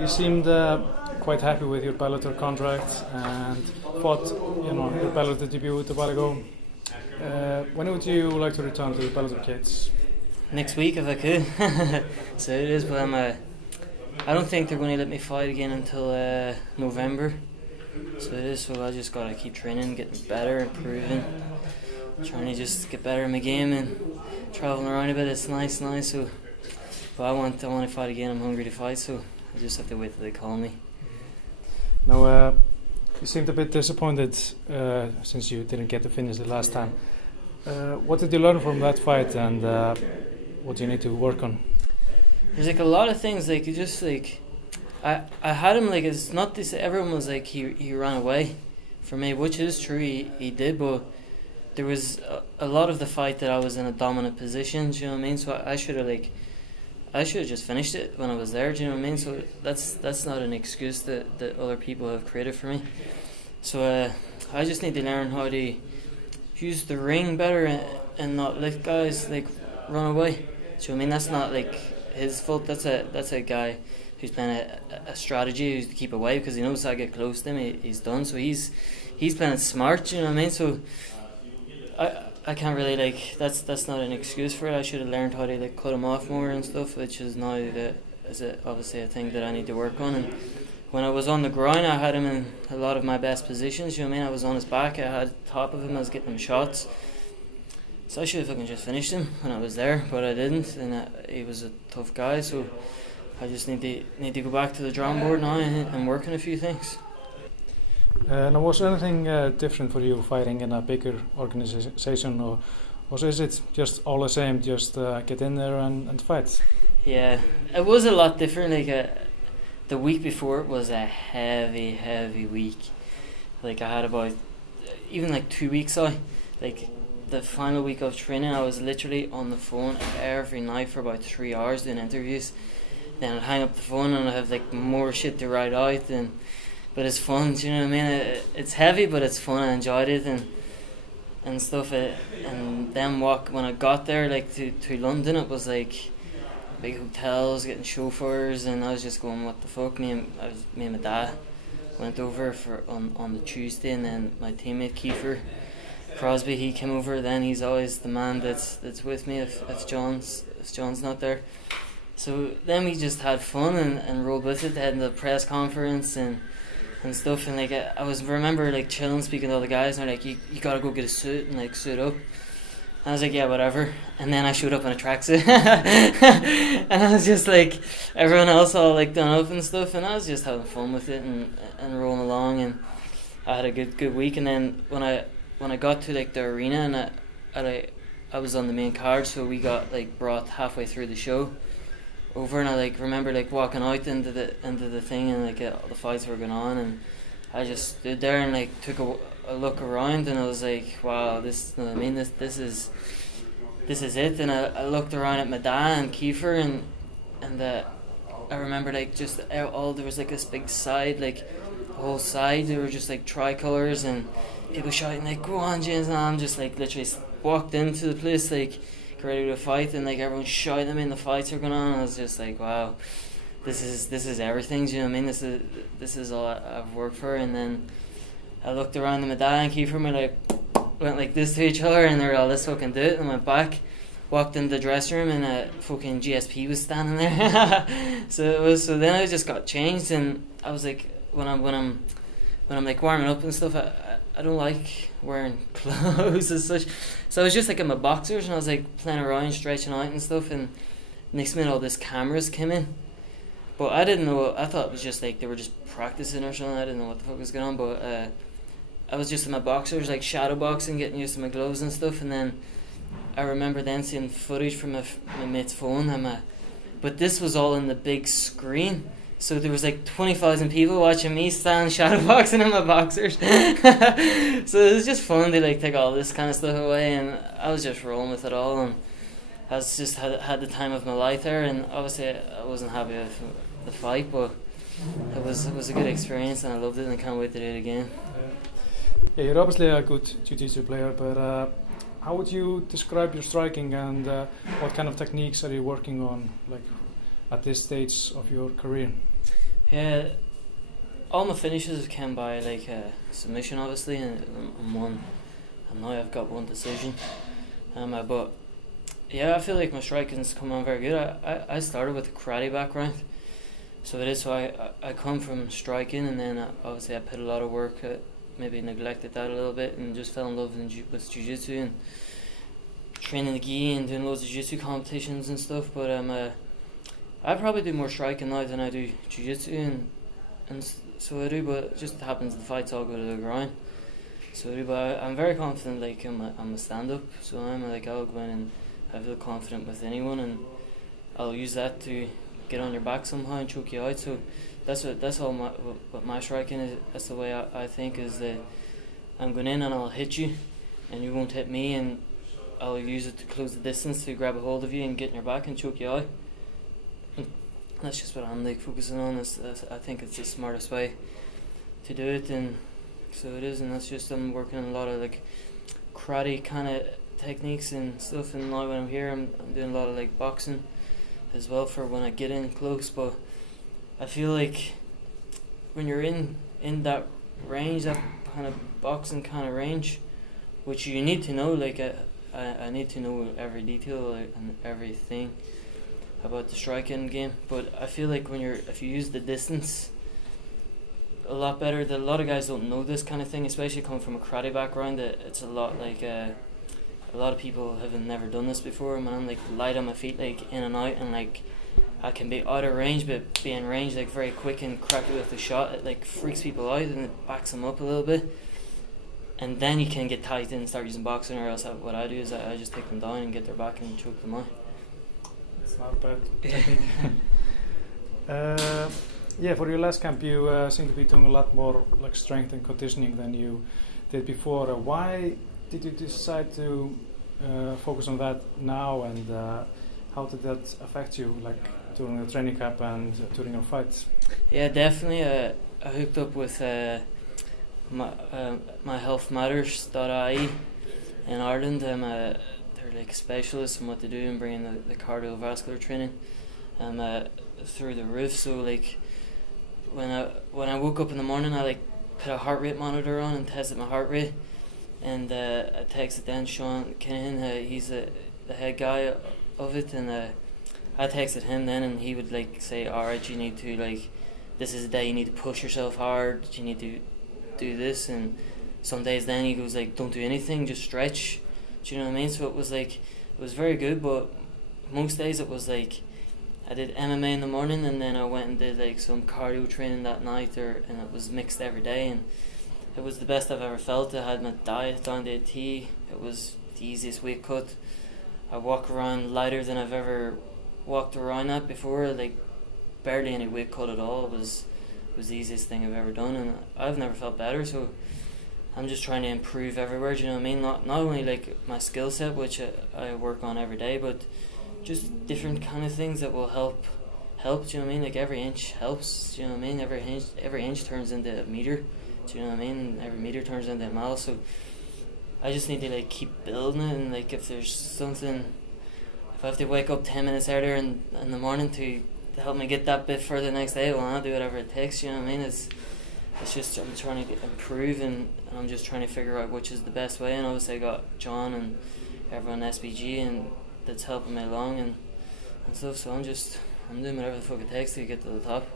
You seemed quite happy with your Bellator contract and fought, your Bellator debut a while ago. When would you like to return to the Bellator cage? Next week if I could. So it is, but I don't think they're going to let me fight again until November. So it is, so I just got to keep training, getting better, improving, trying to just get better in my game and travelling around a bit. It's nice. So, but I want to fight again. I'm hungry to fight, so I just have to wait till they call me. Now, you seemed a bit disappointed since you didn't get to finish the last time. What did you learn from that fight, and what do you need to work on? There's a lot of things you just I had him it's not this. Everyone was he ran away from me, which is true. He did, but there was a lot of the fight that I was in a dominant position. Do you know what I mean? So I should have just finished it when I was there. Do you know what I mean? So that's not an excuse that other people have created for me. So I just need to learn how to use the ring better and not let guys run away. Do you know what I mean? That's not his fault. That's a guy who's playing a strategy, who's to keep away because he knows I get close to him. He's done. So he's playing it smart. You know what I mean? So I can't really that's not an excuse for it. I should have learned how to cut him off more and stuff, which is now obviously a thing that I need to work on. And when I was on the ground, I had him in a lot of my best positions. You know what I mean? I was on his back. I had top of him. I was getting him shots. So I should have fucking just finished him when I was there, but I didn't. And he was a tough guy. So I just need to go back to the drawing board now and work on a few things. Now, was anything different for you fighting in a bigger organization, or is it just all the same? Just get in there and fight. Yeah, it was a lot different. The week before it was a heavy week. I had about even 2 weeks out. The final week of training, I was literally on the phone every night for about 3 hours doing interviews. Then I'd hang up the phone and I'd have more shit to write out. But it's fun, do you know what I mean? It's heavy, but it's fun. I enjoyed it and stuff. And then when I got there, to London, it was big hotels, getting chauffeurs, and I was just going, what the fuck? Me and my dad went over on the Tuesday, and then my teammate Kiefer Crosby, he came over. Then he's always the man that's with me if John's not there. So then we just had fun and rolled with it. They had the press conference and stuff, and I remember chilling, speaking to all the guys, and they're you gotta go get a suit and suit up. And I was yeah, whatever. And then I showed up in a tracksuit, and I was just everyone else all done up and stuff, and I was just having fun with it and rolling along, and I had a good week. And then when I got to the arena, and I was on the main card, so we got brought halfway through the show over, and I remember walking out into the thing, and all the fights were going on, and I just stood there and took a look around, and I was wow, this, you know what I mean, this is it. And I looked around at my dad and Kiefer, and I remember just there was this big side, the whole side, there were just tricolours and people shouting go on James, and I'm just literally walked into the place ready to fight, and everyone shouting at me and the fights are going on, and I was just wow, this is everything, do you know what I mean? This is all I've worked for. And then I looked around at my dad and Kiefer went this to each other, and they were all, let's fucking do it, and went back, walked into the dressing room, and a fucking GSP was standing there. So then I just got changed, and I was when I'm warming up and stuff, I don't like wearing clothes as such. So I was just in my boxers, and I was playing around, stretching out and stuff, and next minute all these cameras came in. But I didn't know, I thought it was just they were just practicing or something. I didn't know what the fuck was going on, but I was just in my boxers, shadow boxing, getting used to my gloves and stuff. And then I remember then seeing footage from my mate's phone, but this was all in the big screen. So there was 20,000 people watching me stand shadow boxing in my boxers. So it was just fun to take all this kind of stuff away, and I was just rolling with it all, and I was just had the time of my life there. And obviously I wasn't happy with the fight, but it was a good experience, and I loved it, and I can't wait to do it again. Yeah, you're obviously a good jiu-jitsu player, but how would you describe your striking, and what kind of techniques are you working on at this stage of your career? Yeah, all my finishes came by like submission, obviously, and one. And now I've got one decision. But yeah, I feel like my striking's come on very good. I started with a karate background, so it is. So I come from striking, and then obviously I put a lot of work. Maybe neglected that a little bit, and just fell in love with jiu-jitsu and training the gi and doing loads of jiu-jitsu competitions and stuff. But I probably do more striking now than I do jiu-jitsu, and so I do. But it just happens the fights all go to the ground. So I do. But I'm very confident. Like I'm a stand-up, so I'll go in and I feel confident with anyone, and I'll use that to get on your back somehow and choke you out. So that's all what my striking is. That's the way I think is that I'm going in and I'll hit you, and you won't hit me, and I'll use it to close the distance to grab a hold of you and get in your back and choke you out. And that's just what I'm like focusing on. I think it's the smartest way to do it, and so it is. And that's just I'm working on a lot of like karate kind of techniques and stuff. And now when I'm here, I'm doing a lot of like boxing as well for when I get in close. But I feel like when you're in that range, that kind of boxing kind of range, which you need to know, like I need to know every detail and everything about the striking game. But I feel like if you use the distance a lot better, that a lot of guys don't know this kind of thing, especially coming from a karate background. That it's a lot like a lot of people have never done this before. And when I'm like light on my feet, like in and out, and like I can be out of range, but be in range like very quick and crack it with a shot. It like freaks people out and it backs them up a little bit. And then you can get tight and start using boxing, or else what I do is I just take them down and get their back and choke them out. It's not bad technique. Yeah, for your last camp, you seem to be doing a lot more like strength and conditioning than you did before. Why did you decide to focus on that now, and how did that affect you, like during the training camp and during your fights? Yeah, definitely. I hooked up with my healthmatters.ie in Ireland. They're like specialists in what they do and bringing the cardiovascular training through the roof. So like when I woke up in the morning, I like put a heart rate monitor on and tested my heart rate, and I texted then Sean Kinahan, he's the head guy of it, and I texted him then, and he would like say, alright, you need to like, this is the day you need to push yourself hard, you need to do this. And some days then he goes like, don't do anything, just stretch. Do you know what I mean? So it was like, it was very good. But most days it was like I did MMA in the morning, and then I went and did like some cardio training that night, and it was mixed every day, and it was the best I've ever felt. I had my diet down to a T. It was the easiest weight cut. I walk around lighter than I've ever walked around at before, like barely any weight cut at all. It was the easiest thing I've ever done, and I've never felt better. So I'm just trying to improve everywhere. Do you know what I mean? Not only like my skill set, which I work on every day, but just different kind of things that will help. Do you know what I mean? Like every inch helps. Do you know what I mean? Every inch turns into a meter. Do you know what I mean? Every meter turns into a mile. So I just need to like keep building it, and like if there's something, if I have to wake up 10 minutes earlier in the morning to help me get that bit further the next day, well, I'll do whatever it takes. You know what I mean? It's just I'm trying to improve, and I'm just trying to figure out which is the best way. And obviously I got John and everyone at SBG and that's helping me along and stuff. So I'm doing whatever the fuck it takes to get to the top.